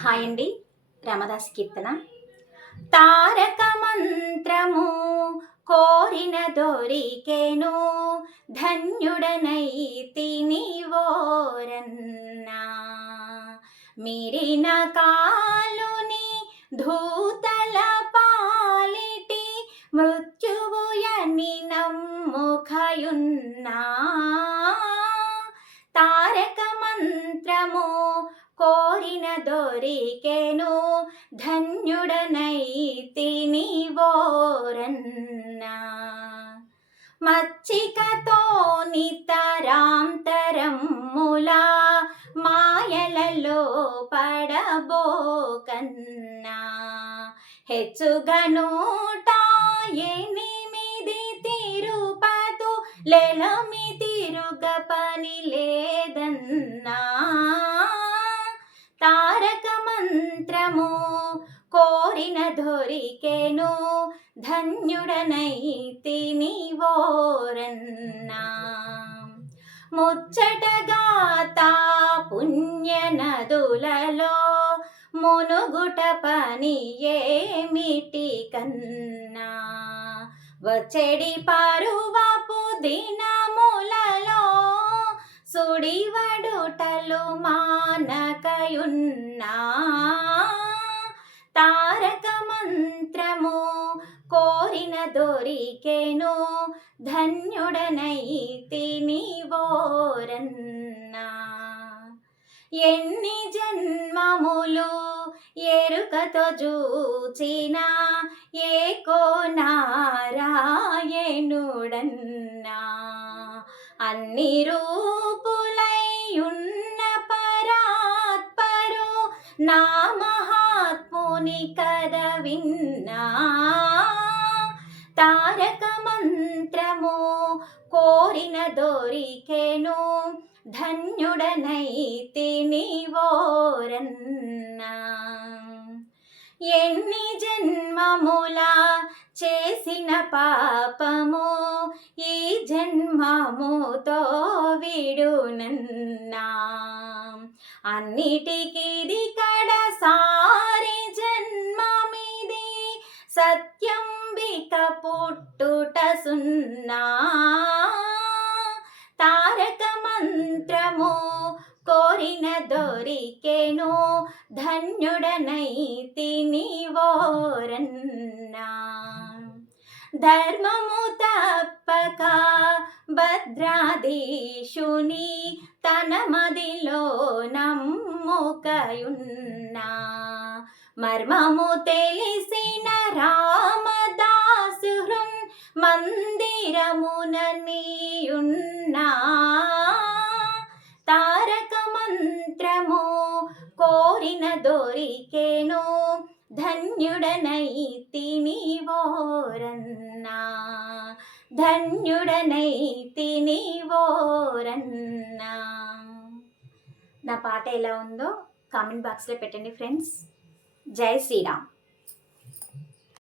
Hi అండి. రామదాస్ కీర్తన. తారక మంత్రము కోరిన దొరికెను, ధన్యుడనైతిని ఓరన్నా. మీరిన కాలుని ధూతల పాలిటి మృత్యువుయని నమ్ముఖయున్నా. తారక మంత్రము కోరిన దొరికెను, ధన్యుడనైతిని ఓరన్నా. మచ్చికతో నితరాంతరములా మాయలలో పడబోకన్నా. హెచ్చుగా 108 తిరుపతులెలమి తిరుగ పని లేదన్నా. తారక మంత్రము కోరిన దొరికెను, ధన్యుడనైతిని ఓరన్నా. ముచ్చటగా తా పుణ్య నదులలో మునుగుట పని ఏమిటి కన్నా. వచ్చెడి పరువపు దినములలో సుడివడుటలు మానకయున్నా. తారక మంత్రము కోరిన దొరికెను, ధన్యుడనైతిని ఓరన్నా. ఎన్ని జన్మములు ఎరుకతో జూచిన ఏకో నారాయణుడన్నా. అన్ని రూపులై ఉన్న పరాత్పరు నా మహాత్ముని కథ విన్నా. తారక మంత్రము కోరిన దొరికెను, ధన్యుడనైతిని ఓరన్నా. ఎన్ని జన్మముల చేసిన పాపము ఈ జన్మముతో విడునన్నా. అన్నిటికిది కడసారి జన్మమిది, సత్యంబిక పుట్టుట సున్నా. తారక మంత్రము కోరిన దొరికెను, ధన్యుడనైతిని ఓరన్నా. ధర్మము తప్పక భద్రాధీశుని తన మదిలో నమ్ముకయున్నా. మర్మము తెలిసిన రామదాసు హృన్ మందిరమున నీయున్నా. తారక మంత్రము కోరిన దొరికెను, ధన్యుడనైతిని ఓరన్నా. ధన్యుడనైతిని ఓరన్నా. నా పాట ఎలా ఉందో కామెంట్ బాక్స్లో పెట్టండి ఫ్రెండ్స్. జై శ్రీరామ్.